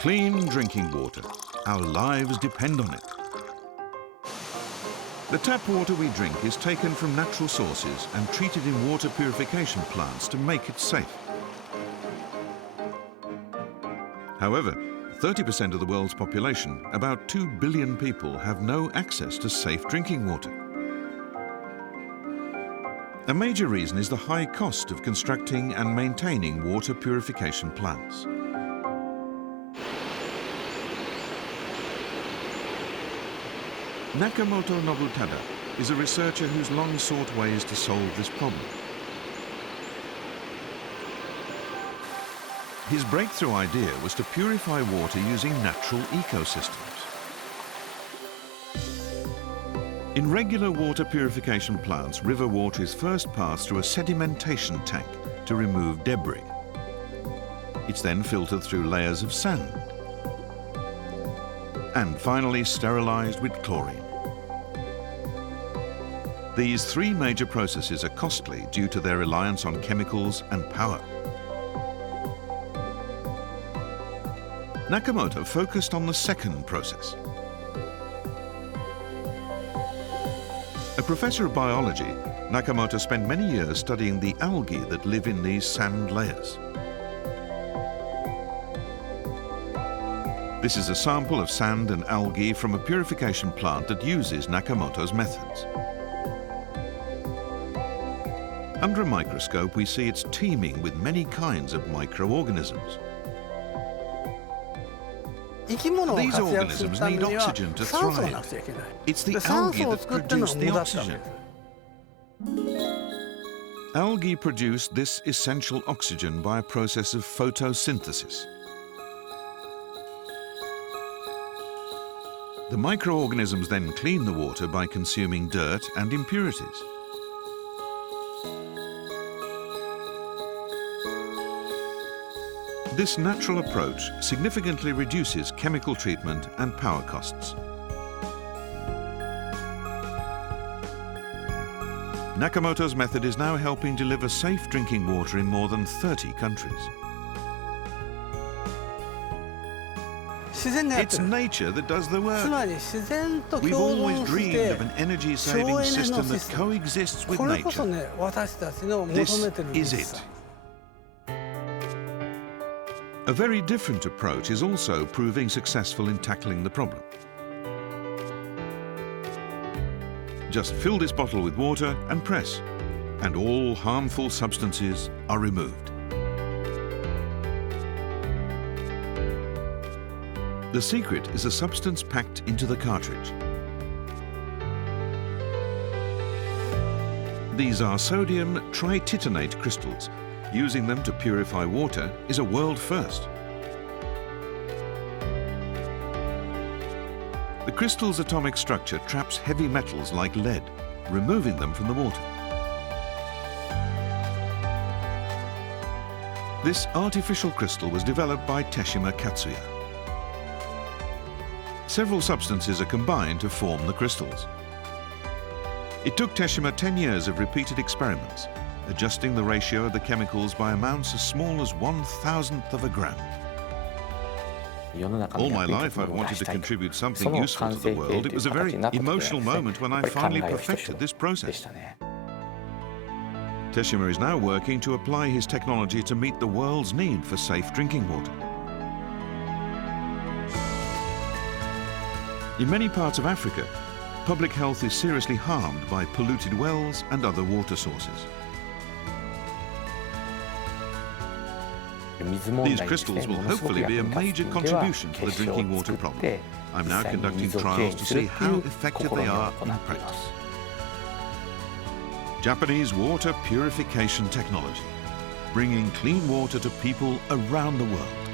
Clean drinking water. Our lives depend on it. The tap water we drink is taken from natural sources and treated in water purification plants to make it safe. However, 30% of the world's population, about 2 billion people, have no access to safe drinking water. A major reason is the high cost of constructing and maintaining water purification plants. Nakamoto Nobutada is a researcher who's long sought ways to solve this problem. His breakthrough idea was to purify water using natural ecosystems. In regular water purification plants, river water is first passed through a sedimentation tank to remove debris. It's then filtered through layers of sand and finally sterilized with chlorine. These three major processes are costly due to their reliance on chemicals and power. Nakamoto focused on the second process. A professor of biology, Nakamoto spent many years studying the algae that live in these sand layers. This is a sample of sand and algae from a purification plant that uses Nakamoto's methods. Under a microscope, we see it's teeming with many kinds of microorganisms. These organisms need oxygen to thrive. It's the algae that produce the oxygen. Algae produce this essential oxygen by a process of photosynthesis. The microorganisms then clean the water by consuming dirt and impurities. This natural approach significantly reduces chemical treatment and power costs. Nakamoto's method is now helping deliver safe drinking water in more than 30 countries. It's nature that does the work. We've always dreamed of an energy-saving system that coexists with nature. This is it. A very different approach is also proving successful in tackling the problem. Just fill this bottle with water and press, and all harmful substances are removed. The secret is a substance packed into the cartridge. These are sodium trititanate crystals. Using them to purify water is a world first. The crystal's atomic structure traps heavy metals like lead, removing them from the water. This artificial crystal was developed by Teshima Katsuya. Several substances are combined to form the crystals. It took Teshima 10 years of repeated experiments, adjusting the ratio of the chemicals by amounts as small as 1/1000th of a gram. All my life I've wanted to contribute something useful to the world. It was a very emotional moment when I finally perfected this process. Teshima is now working to apply his technology to meet the world's need for safe drinking water. In many parts of Africa, public health is seriously harmed by polluted wells and other water sources. These crystals will hopefully be a major contribution to the drinking water problem. I'm now conducting trials to see how effective they are in practice. Japanese water purification technology, bringing clean water to people around the world.